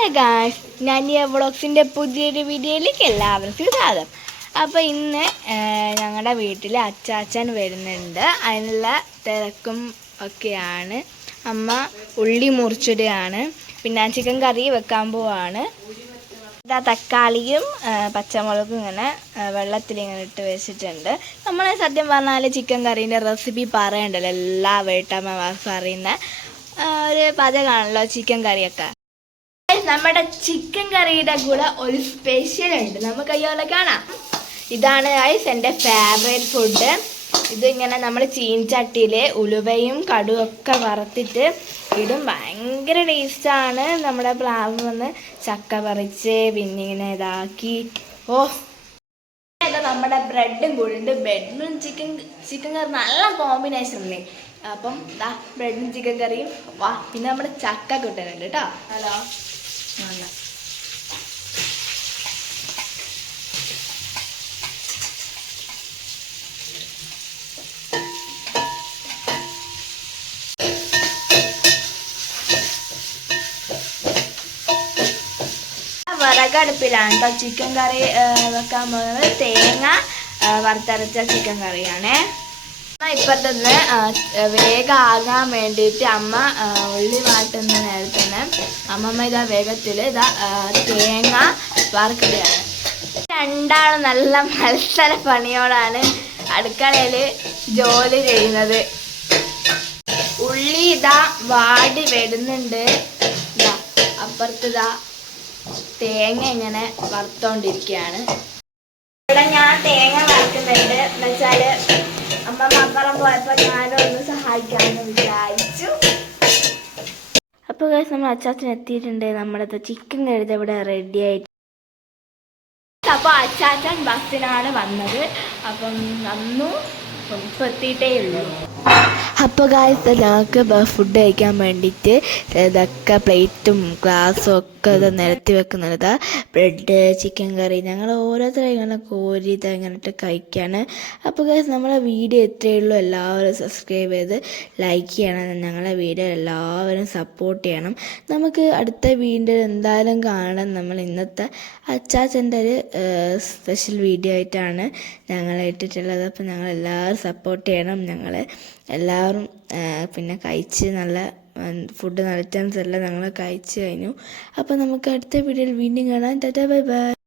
Hello guys, നാനിയ വ്ളോഗ്സിൻ്റെ പുതിയൊരു വീഡിയോയിലേക്ക് എല്ലാവർക്കും സ്വാഗതം. അപ്പോൾ ഇന്ന് ഞങ്ങളുടെ വീട്ടിൽ അച്ചാച്ചൻ വരുന്നുണ്ട്. അതിനുള്ള തിരക്കും ഒക്കെയാണ്. അമ്മ ഉള്ളി മുറിച്ചിടുകയാണ്. പിന്നെ ചിക്കൻ കറി വെക്കാൻ പോവാണ്. ഇതാ തക്കാളിയും പച്ചമുളകും ഇങ്ങനെ വെള്ളത്തിലിങ്ങനെ ഇട്ട് വെച്ചിട്ടുണ്ട്. നമ്മൾ സത്യം പറഞ്ഞാൽ ചിക്കൻ കറീൻ്റെ റെസിപ്പി പറയണ്ടല്ലോ, എല്ലാ വീട്ടമ്മമാർക്കും അറിയുന്ന ഒരു പാചകമാണല്ലോ ചിക്കൻ കറിയൊക്കെ. നമ്മുടെ ചിക്കൻ കറിയുടെ കൂടെ ഒരു സ്പെഷ്യൽ ഉണ്ട്, നമുക്ക് അയ്യോലെ കാണാം. ഇതാണ് ഗൈസ് എൻ്റെ ഫേവറേറ്റ് ഫുഡ്. ഇതിങ്ങനെ നമ്മൾ ചീൻചട്ടിയിൽ ഉലുവയും കടുവും ഒക്കെ വറുത്തിട്ട് ഇടും. ഭയങ്കര ടേസ്റ്റാണ്. നമ്മുടെ പ്ലാവ് വന്ന് ചക്ക പറിച്ച് പിന്നെ ഇങ്ങനെ ഇതാക്കി. നമ്മുടെ ബ്രെഡും കൂടി ഉണ്ട്. ബ്രെഡും ചിക്കൻ കറി നല്ല കോമ്പിനേഷൻ അല്ലേ. അപ്പം ബ്രെഡും ചിക്കൻ കറിയും പിന്നെ നമ്മുടെ ചക്ക കിട്ടുന്നുണ്ട് കേട്ടോ. ഹലോ വിറകടുപ്പിലാണ് കേട്ടോ ചിക്കൻ കറി വെക്കാൻ പോകുന്നത്. തേങ്ങ വറുത്തരച്ച ചിക്കൻ കറിയാണേ. ഇപ്പത്തന്നെ വേഗം ആകാൻ വേണ്ടിയിട്ട് അമ്മ ഉള്ളി വാട്ടുന്ന നേരത്തെ തന്നെ അമ്മമ്മ ഇതാ വേഗത്തിൽ ഇതാ തേങ്ങ വറുക്കുകയാണ്. രണ്ടാളും നല്ല മത്സര പണിയോടാണ് അടുക്കളയിൽ ജോലി ചെയ്യുന്നത്. ഉള്ളി ഇതാ വാടി വരുന്നുണ്ട്. ഇതാ അപ്പുറത്ത് ഇതാ തേങ്ങ ഇങ്ങനെ വറുത്തോണ്ടിരിക്കുകയാണ്. ഇവിടെ ഞാൻ തേങ്ങ വറുക്കുന്നുണ്ട്. എന്നുവെച്ചാൽ അമ്മ മക്കളും പോയപ്പോൾ ഞാനും ഒന്ന് സഹായിക്കാമെന്ന് വിചാരിച്ചു. അപ്പോൾ ഗൈസ് നമ്മൾ അച്ചാച്ചൻ എത്തിയിട്ടുണ്ട്. നമ്മുടെ ചിക്കൻ കഴുത ഇവിടെ റെഡി ആയിട്ട്. അപ്പോൾ അച്ചാച്ചൻ ബസ്സിനാണ് വന്നത്. അപ്പം വന്നു, ഇപ്പം എത്തിയിട്ടേ ഉള്ളൂ. അപ്പോൾ ഗായ്സ് ഞങ്ങൾക്ക് ഫുഡ് കഴിക്കാൻ വേണ്ടിയിട്ട് ഇതൊക്കെ പ്ലേറ്റും ഗ്ലാസ്സും ഒക്കെ ഇത് നിരത്തി വെക്കുന്നത്. ബ്രെഡ് ചിക്കൻ കറി ഞങ്ങൾ ഓരോരുത്തരും ഇങ്ങനെ കോരി ഇത് ഇങ്ങനെയിട്ട് കഴിക്കുകയാണ്. അപ്പോൾ ഗായ്സ് നമ്മളെ വീഡിയോ എത്രയേ ഉള്ളൂ, എല്ലാവരും സബ്സ്ക്രൈബ് ചെയ്ത് ലൈക്ക് ചെയ്യണം. ഞങ്ങളെ വീഡിയോ എല്ലാവരും സപ്പോർട്ട് ചെയ്യണം. നമുക്ക് അടുത്ത വീഡിയോ എന്തായാലും കാണണം. നമ്മൾ ഇന്നത്തെ അച്ചാച്ചൻ്റെ ഒരു സ്പെഷ്യൽ വീഡിയോ ആയിട്ടാണ് ഞങ്ങൾ ഇട്ടിട്ടുള്ളത്. അപ്പോൾ ഞങ്ങളെല്ലാവരും സപ്പോർട്ട് ചെയ്യണം. ഞങ്ങൾ എല്ലാവരും പിന്നെ കഴിച്ച് നല്ല ഫുഡ് നല്ല ഐറ്റംസ് എല്ലാം ഞങ്ങൾ കഴിച്ച് കഴിഞ്ഞു. അപ്പോൾ നമുക്ക് അടുത്ത വീഡിയോയിൽ വീണ്ടും കാണാം. Tata bye bye.